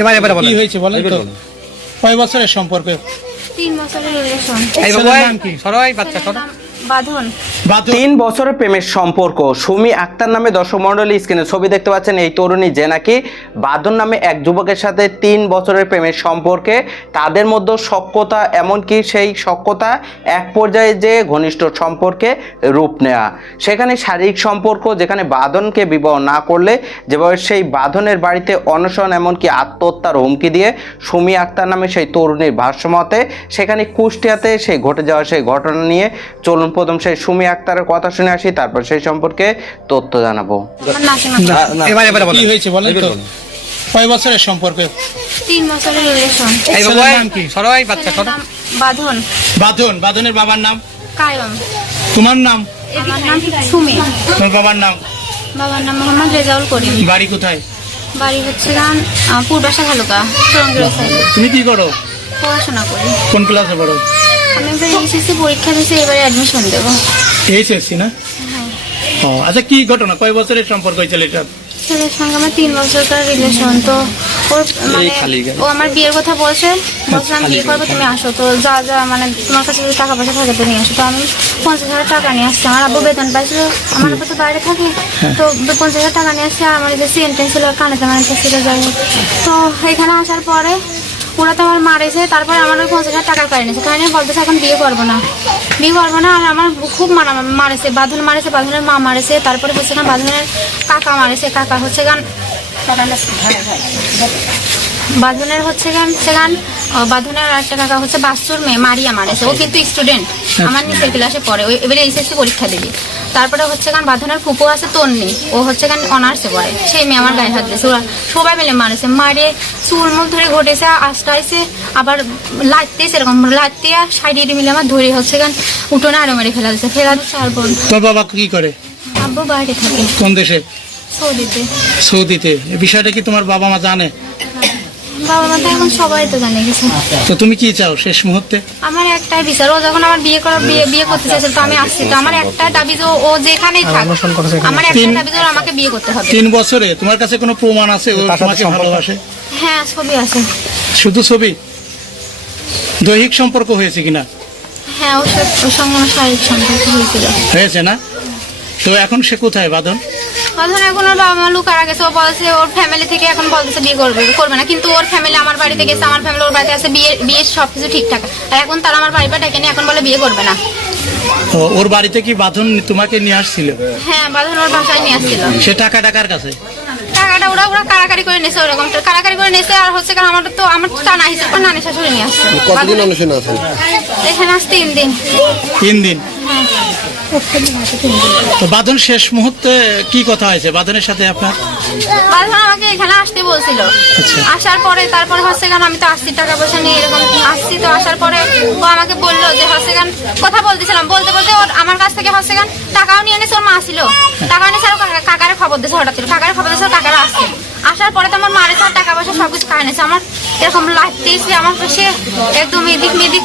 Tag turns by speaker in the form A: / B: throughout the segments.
A: এবার এবার বলেন।
B: কি হয়েছে বলেন তো? কয় বছরের সম্পর্ক?
C: তিন বছরের রিলেশন?
A: সরাই বাচ্চা সরো
C: বাঁধন।
D: তিন বছরের প্রেমের সম্পর্ক। সুমি আক্তার নামে দর্শক মন্ডলী স্ক্রিনে ছবি দেখতে পাচ্ছেন এই তরুণী যে নাকি বাদন নামে এক যুবকের সাথে তিন বছরের প্রেমের সম্পর্কে। তাদের মধ্যে সক্ষতা এমনকি সেই সক্ষতা এক পর্যায়ে যে ঘনিষ্ঠ সম্পর্কে রূপ নেওয়া সেখানে শারীরিক সম্পর্ক যেখানে বাদনকে বিবাহ না করলে যেভাবে সেই বাদনের বাড়িতে অনশন এমনকি আত্মহত্যার হুমকি দিয়ে সুমি আক্তার নামে সেই তরুণীর ভাষ্যমতে সেখানে কুষ্টিয়াতে সেই ঘটে যাওয়া সেই ঘটনা নিয়ে চলুন প্রথম সেই সুমি আক্তারের কথা শুনে আসি তারপর সেই সম্পর্কে তথ্য জানাব।
C: আমার
A: এবার এবার
B: কি হয়েছে বলেন তো? কয় বছরের সম্পর্ক?
C: তিন বছরের রিলেশন
A: এই বাবা,
B: নাম কি?
A: সরাই বাচ্চা সরো।
C: বাঁধন
B: বাদন। বাদনের বাবার নাম?
C: কায়ম।
B: তোমার নাম?
C: আমার নাম সুমি।
B: তোমার বাবার নাম?
C: বাবার নাম মোহাম্মদ রেজাউল করিম।
B: বাড়ি কোথায়?
C: বাড়ি হচ্ছে গান পূর্বাশা সাইডে
B: তুমি কি করো?
C: পড়াশোনা করি।
B: কোন ক্লাসে পড়ো?
C: আমি এবার এইচএসসি পরীক্ষা দিয়েছি এবারে অ্যাডমিশন দেবো।
B: এইচএসসি না? ও আচ্ছা কি ঘটনা? কয় বছরের সম্পর্ক হয়েছিল এটা?
C: ছেলের সঙ্গে আমার তিন বছরকার রিলেশন তো ওর মানে ও আমার বিয়ের কথা বলছে বলছিলাম বিয়ে করব তুমি আসো তো যা যা মানে তোমার কাছে যদি টাকা পয়সা থাকে তো নিয়ে আসো তো আমি পঞ্চাশ হাজার টাকা নিয়ে আসছি। আমার আব্বু বেতন পাইছিল আমার আব্বু তো বাইরে থাকে তো পঞ্চাশ হাজার টাকা নিয়ে আসছে আর আমার যে সেন্টেন্স ছিল কানেতে মানে ছিল যাই তো এখানে আসার পরে ওরা তো আমার মারেছে তারপরে আমার ওই পঞ্চাশ হাজার টাকা কাড়ি নিয়েছে কারণ বলতেছে এখন বিয়ে করব না। বিয়ে করব না আর আমার খুব মারা মারেছে বাঁধন মারেছে বাঁধনের মা মারেছে তারপরে হচ্ছে না বাঁধনের কাকা মারেছে কাকা হচ্ছে গান। বাঁধনের হচ্ছে গান সেখান বাঁধনের আর একটা কাকা হচ্ছে বাস্তুর মেয়ে মারিয়া মারেছে। ও কিন্তু স্টুডেন্ট আমার নিচের ক্লাসে পড়ে। ওই এবারে এইচএসসি পরীক্ষা দিবি। তারপরে হচ্ছে গান বাঁধনের ফুপো আছে তন্নি ও হচ্ছে গান অনার্সে পড়ে। সেই মেয়ে আমার গায়ে হাত দিয়েছে। ওরা সবাই মিলে মারেছে। মারে চুল মুখ ধরে ঘটেছে আস্তাইছে আবার লাইতেছে এরকম লাইতে সাইডে মিলে আমার ধরে হচ্ছে গান উঠোনে আরও মেরে ফেলা দিচ্ছে ফেলা দিচ্ছে তারপর
B: তোর বাবা কি করে?
C: আব্বু বাইরে থাকে।
B: কোন দেশে?
C: সৌদিতে।
B: সৌদিতে। বিষয়টা কি তোমার বাবা মা জানে?
C: বাবা মা তো এখন সবাই তো জানে গেছে
B: তো তুমি কি চাও শেষ মুহূর্তে?
C: আমার একটাই বিচার। ও যখন আমার বিয়ে করা বিয়ে বিয়ে করতে চাইছিল তো আমি আসছি। তো আমার একটাই দাবি যে ও- ও যেখানেই থাক আমার একটাই
B: তিন-
C: দাবি যে ওর আমাকে বিয়ে করতে হবে।
B: তিন বছরে তোমার কাছে কোনো প্রমাণ আছে? ও তোমাকে ভালোবাসে?
C: হ্যাঁ ছবি আছে।
B: শুধু ছবি? দৈহিক সম্পর্ক হয়েছে কিনা?
C: হ্যাঁ ওর সঙ্গে আমার শারীরিক সম্পর্ক হয়েছিল।
B: হয়েছে না? তো এখন সে কোথায় বাদন
C: এখন এখন ওর বাবা মা লুকারা গেছে ও বলছে ওর ফ্যামিলি থেকে এখন বলতেছে বিয়ে করবে করবে না। কিন্তু ওর ফ্যামিলি আমার বাড়িতে গেছে আমার ফ্যামিলি ওর বাড়িতে আছে বিয়ে বিয়ে সবকিছু ঠিকঠাক। আর এখন তারা আমার বাড়ি পা ডেকে নিয়ে এখন বলে বিয়ে করবে না।
B: তো ওর বাড়িতে কি বাঁধন তোমাকে নিয়ে আসছিল?
C: হ্যাঁ বাঁধন ওর বাসায় নিয়ে আসছিল।
B: সে টাকা টাকার কাছে?
C: টাকাটা ওরা ওরা কারাকারি করে নেছে ওরকম। তো কারাকারি করে নেছে আর হচ্ছে কারণ আমার তো আমার তো টানা হিসেবে নানি শাশুড়ি নিয়ে আসছে
E: কতদিন অনুশীলন আছে?
C: এখানে আস তিন দিন।
B: তিন দিন? বাঁধন শেষ মুহূর্তে কি কথা হয়েছে? বাঁধনের সাথে আপনার?
C: বারবার আমাকে এখানে আসতে বলছিল।
B: আচ্ছা।
C: আসার পরে তারপরে হচ্ছে গান আমি তো আসছি টাকা পয়সা নিয়ে এরকম আসছি। তো আসার পরে ও আমাকে বলল যে হচ্ছে গান কথা বলতেছিলাম। বলতে বলতে ওর আমার কাছ থেকে হচ্ছে গান টাকাও নিয়ে এনেছে ওর মা ছিল। টাকা এনেছে আর কাকা- কাকারে খবর দিয়েছে হঠাৎ ছিল কাকারে খবর দিয়েছে কাকারা আসছে। আসার পরে তো আমার মারে আর টাকা পয়সা সব কিছু খায় নিয়েছে আমার এরকম লাগতেছে আমার পাশে একদম এদিক মেদিক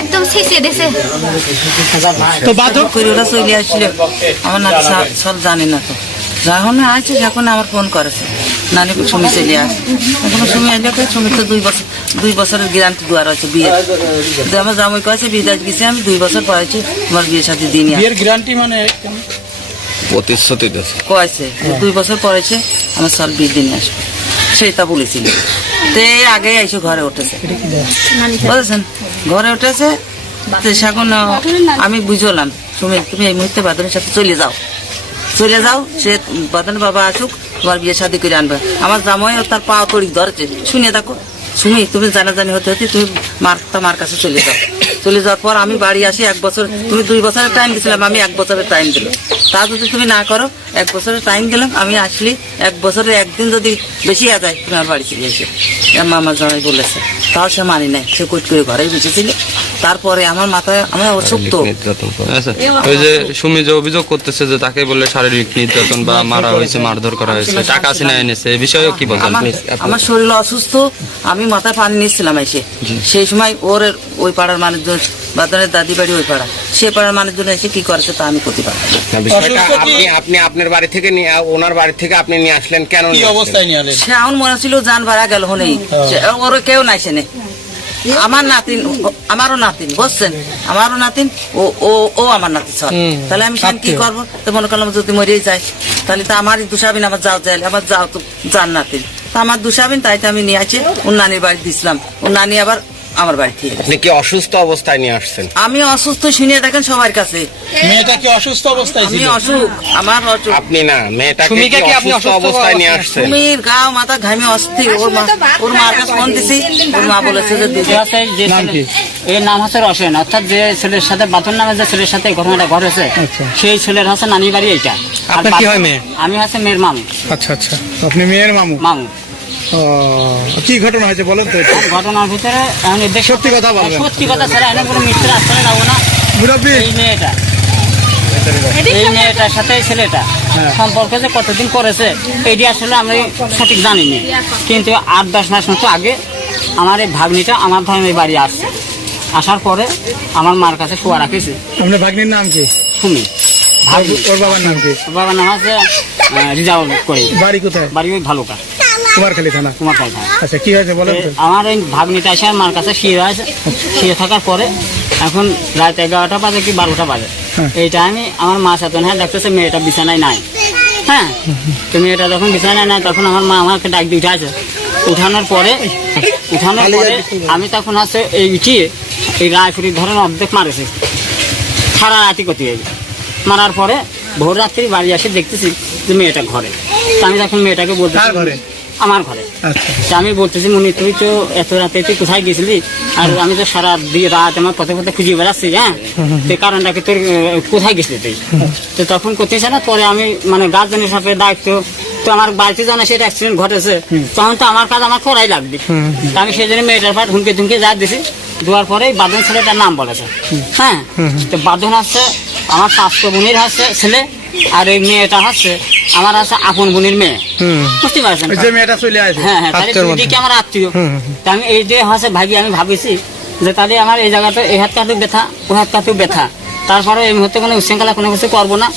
C: একদম ছিঁচিয়ে দিয়েছে।
B: তো বাঁধন
F: করে ওরা চলে আসছিল আমার না সব জানি না তো। যখন আছে এখন আমার ফোন করেছে। নানি সুমি চলে আসে। এখন সুমি আসলে তো সুমি তো দুই বছর দুই বছরের গ্যারান্টি দেওয়ার আছে বিয়ে। তো আমার জামাই কয়েছে বিদায় গেছে আমি দুই বছর পড়েছি তোমার বিয়ের সাথে দিনই
B: বিয়ের গ্যারান্টি মানে
E: প্রতিশ্রুতি দিয়েছে।
F: কয়েছে দুই বছর পড়েছে আমার সব বিয়ে দিনে আসবে। সেটা বলেছিল। তো এই আগে এসে ঘরে উঠেছে। বুঝেছেন? ঘরে উঠেছে, তো এখন আমি বুঝলাম, তুমি তুমি এই মুহূর্তে বাদনের সাথে চলে যাও। চলে যাও, সে বাদন বাবা আসুক, তোমার বিয়ে শাদি করে আনবে। আমার জামাই তার পা তড়ি ধরেছে। শুনে দেখো শুনি তুমি জানাজানি হতে হতে তুমি মার মার কাছে চলে যাও। চলে যাওয়ার পর আমি বাড়ি আসি এক বছর, তুমি দুই বছরের টাইম দিয়েছিলাম আমি এক বছরের টাইম দিলাম। তা যদি তুমি না করো, এক বছরের টাইম দিলাম, আমি আসলি, এক বছরে একদিন যদি বেশি আ যায়, তুমি আমার বাড়ি চলে এসে মামা জামাই বলেছে, তাও সে মানি নাই, সে কুট করে ঘরেই বসেছিল তারপরে আমার মাথায় আমার অসুস্থ
E: নির্যাতন
G: আচ্ছা ওই যে সুমি যে অভিযোগ করতেছে যে তাকে বলে শারীরিক নির্যাতন বা মারা হয়েছে মারধর করা হয়েছে টাকা সিনা এনেছে এই বিষয়ে কি বলছেন
F: আমার আমার শরীর অসুস্থ আমি মাথায় পানি নিচ্ছিলাম এসে। সেই সময় ওর ওই পাড়ার মানুষজন বাদনের দাদি বাড়ি ওই পাড়া সে পাড়ার মানুষজন এসে কি করেছে তা আমি করতে পারব
B: কি-
D: আপনি আপনি আপনার বাড়ি থেকে নিয়ে ওনার বাড়ি থেকে আপনি নিয়ে আসলেন কেন
B: কি অবস্থায় নিয়ে আলেন?
F: সে এমন মনে ছিল জান ভাড়া গেল হনেই। ওর কেউ নাই সেনে আমার নাতিন আমারও নাতিন বুঝছেন? আমারও নাতিন ও ও ও আমার নাতি সব তাহলে আমি সেখানে কি করব? তো মনে করলাম যদি মরেই যাই। তাহলে তো আমার দুসাবিন আমার যাও যাই আমার যাও তো যান নাতিন। তো আমার দুসাবিন তাই তো আমি নিয়ে আসি ওর নানির বাড়ি দিছিলাম। ওর নানি আবার আমার বাড়ি থেকে গেছে।
D: আপনি কি অসুস্থ অবস্থায় নিয়ে আসছেন?
F: আমি অসুস্থ শুনিয়ে দেখেন সবার কাছে।
B: মেয়েটা কি অসুস্থ অবস্থায়
F: আমি অসুখ আমার অসুখ।
D: আপনি না মেয়েটাকে
A: সুমিকে
D: কি
A: কি আপনি
D: অসুস্থ অবস্থায় নিয়ে আসছেন?
F: গাও মাথা ঘামে অস্থির। ওর মা ওর মার কাছে ফোন দিছি ওর মা বলেছে যে দিদি।
H: হচ্ছে যে
B: নাম কি?
H: এর নাম হচ্ছে রসেন অর্থাৎ যে ছেলের সাথে বাথুর নামে যে ছেলের সাথে ঘটনাটা ঘটেছে
B: আচ্ছা।
H: সেই ছেলের হচ্ছে নানি বাড়ি
A: আপনার কি হয় মেয়ে?
H: আমি হচ্ছে মেয়ের মামু।
B: আচ্ছা আচ্ছা। আপনি মেয়ের মামু?
H: মামু।
B: কি ঘটনা হয়েছে বলেন তো
H: ঘটনার ভিতরে
B: সত্যি কথা বলবেন।
H: সত্যি কথা ছাড়া এনে কোনো মিথ্যে রাস্তায় যাব না
B: মুরব্বী।
H: এই মেয়েটা। এই মেয়েটার সাথে ছেলেটা।
B: হ্যাঁ।
H: সম্পর্ক যে কতদিন করেছে এইটি আসলে আমি সঠিক জানিনি কিন্তু আট দশ মাস মতো আগে আমার এই ভাগ্নিটা আমার ধরনের বাড়ি আসছে। আসার পরে আমার মার কাছে শোয়া রাখেছে।
B: আপনার ভাগ্নির নাম কি?
H: শুনি ভাগ্নি
B: ওর বাবার নাম কি?
H: বাবার নাম আছে রিজাউল করি
B: বাড়ি কোথায়?
H: বাড়ি ওই ভালুকা।
B: কুমারখালী থানা।
H: তোমার কথা
B: আচ্ছা কি হয়েছে বলেন
H: আমার ওই ভাগ্নিটা এসে আর মার কাছে শুয়ে আছে। শুয়ে থাকার পরে এখন রাত এগারোটা বাজে কি বারোটা বাজে।
B: হ্যাঁ।
H: এই টাইমে আমার মা সাথন হ্যাঁ দেখতেছে মেয়েটা বিছানায় নাই। হ্যাঁ? তো মেয়েটা যখন বিছানায় নাই তখন আমার মা আমাকে ডাক দিয়ে উঠাছে উঠানোর পরে উঠানোর পরে আমি তখন আছে এই উঠিয়ে এই রায়পুরি ধরেন অর্ধেক মারেছে। সারা রাতি করতে হবে মারার পরে ভোর রাত্রি বাড়ি আসে দেখতেছি যে মেয়েটা ঘরে। তা আমি তখন মেয়েটাকে বলতে
B: ঘরে?
H: আমার ঘরে।
B: আচ্ছা।
H: তা আমি বলতেছি মনি তুই তো এত রাতে তুই কোথায় গেছিলি? আর আমি তো সারা দিয়ে রাত আমার পথে পথে খুঁজে বেড়াচ্ছি হ্যাঁ? তো কারণটাকে তোর কোথায় গেছিলি তুই? তো তখন করতেছে না পরে আমি মানে গার্জেনের সাথে দায়িত্ব তো আমার বাড়িতে জানা সেটা অ্যাক্সিডেন্ট ঘটেছে। তখন তো আমার কাজ আমার করাই লাগবে। তা আমি সেই জন্য মেয়েটার পাট হুমকে ধুমকে যা দিছি। দেওয়ার পরে বাদন ছেলেটার নাম বলেছে। হ্যাঁ? তো বাদন হচ্ছে আমার স্বাস্থ্য বোনের হচ্ছে ছেলে আর এই মেয়েটা হচ্ছে আমার আছে আপন বোনের মেয়ে। বুঝতে পারছেন
B: যে মেয়েটা চলে আসে
H: হ্যাঁ হ্যাঁ তাহলে দুদিকে আমার আত্মীয়? তা আমি এই যে হচ্ছে ভাবি আমি ভাবিছি যে তাহলে আমার এই জায়গাতে এই হাত কাটু ব্যথা ও হাত কাটু ব্যথা। তারপরে এই মুহূর্তে কোনো উচ্ছৃঙ্খলা কোনো কিছু করব না।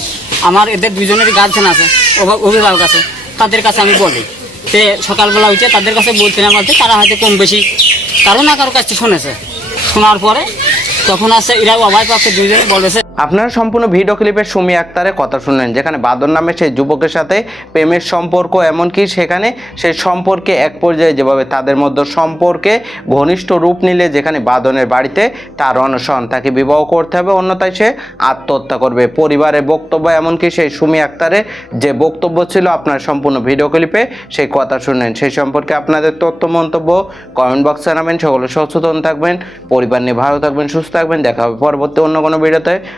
H: আমার এদের দুজনেরই গার্জেন আছে অভা- অভিভাবক আছে। তাদের কাছে আমি বলি তে সকালবেলা উঠে তাদের কাছে বলতে না বলতে তারা হয়তো কম বেশি কারও না কারও কাছে শুনেছে। শোনার পরে তখন আছে এরা অভয় পক্ষে দুজনে বলেছে
D: আপনারা সম্পূর্ণ ভিডিও ক্লিপের সুমি আক্তারের কথা শুনলেন, যেখানে বাদর নামে সেই যুবকের সাথে প্রেমের সম্পর্ক, এমনকি সেখানে সেই সম্পর্কে এক পর্যায়ে যেভাবে তাদের মধ্যে সম্পর্কে ঘনিষ্ঠ রূপ নিলে, যেখানে বাদনের বাড়িতে তার অনশন, তাকে বিবাহ করতে হবে, অন্যথায় সে আত্মহত্যা করবে। পরিবারের বক্তব্য, এমনকি সেই সুমি আক্তারের যে বক্তব্য ছিল, আপনার সম্পূর্ণ ভিডিও ক্লিপে সেই কথা শুনলেন। সেই সম্পর্কে আপনাদের তথ্য, মন্তব্য কমেন্ট বক্সে জানাবেন। সকলে সচেতন থাকবেন, পরিবার নিয়ে ভালো থাকবেন, সুস্থ থাকবেন। দেখা হবে পরবর্তী অন্য কোনো ভিডিওতে